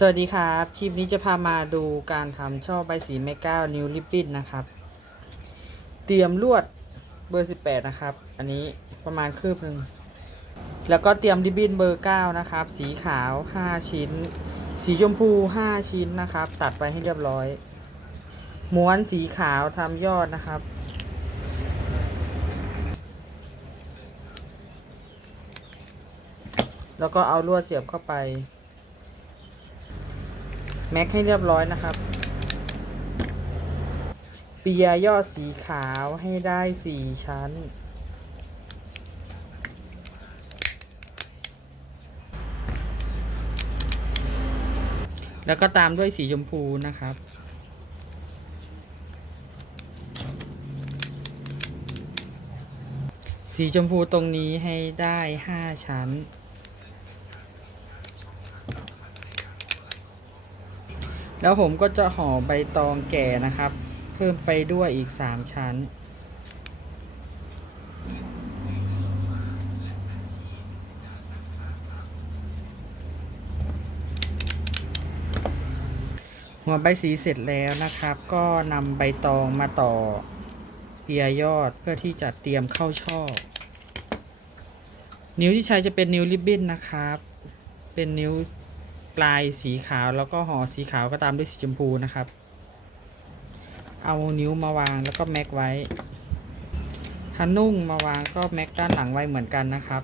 สวัสดีครับ คลิปนี้จะพามาดูการทำช่อใบสีเมก้านิวลิปบิ้นนะครับ เตรียมลวดเบอร์ 18 นะครับ อันนี้ประมาณคืบหนึ่ง แล้วก็เตรียมริบบิ้นเบอร์ 9 นะครับ สีขาว 5 ชิ้น สีชมพู 5 ชิ้นนะครับ ตัดไปให้เรียบร้อย ม้วนสีขาวทำยอดนะครับ แล้วก็เอาลวดเสียบเข้าไป แม็กให้เรียบร้อยนะครับ เปียยอดสีขาวให้ได้สี่ชั้น แล้วก็ตามด้วยสีชมพูนะครับสีชมพูตรงนี้ให้ได้ห้าชั้น แล้วผมก็จะห่อใบตองแก่นะครับ เพิ่มไปด้วยอีก3ชั้น หัวใบสีเสร็จแล้วนะครับ ก็นำใบตองมาต่อเปียยอดเพื่อที่จะเตรียมเข้าช่อ นิ้วที่ใช้จะเป็นนิ้วริบบิ้นนะครับ เป็นนิ้ว ลายสีขาวแล้วก็ห่อสีขาวก็ตามด้วยสีชมพูนะครับ เอานิ้วมาวางแล้วก็แม็กไว้ถ้านุ่งมาวางก็แม็กด้านหลังไว้เหมือนกันนะครับ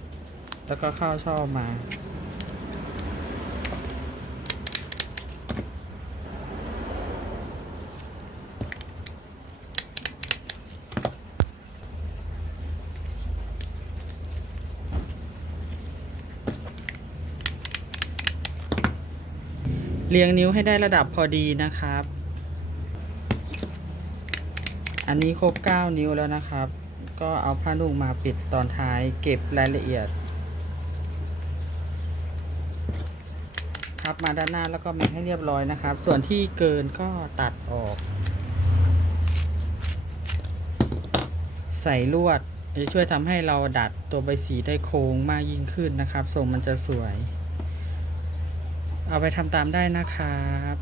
แล้วก็เข้าช่อมา เรียงนิ้วให้ได้ระดับพอดีนะครับ อันนี้ครบ 9 นิ้วแล้วนะครับ ก็เอาผ้านุ่งมาปิดตอนท้ายเก็บรายละเอียด พับมาด้านหน้าแล้วก็แม็กให้เรียบร้อยนะครับ ส่วนที่เกินก็ตัดออก ใส่ลวดจะช่วยทำให้เราดัดตัวใบสีได้โค้งมากยิ่งขึ้นนะครับทรงมันจะสวย เอาไปทำตามได้นะครับ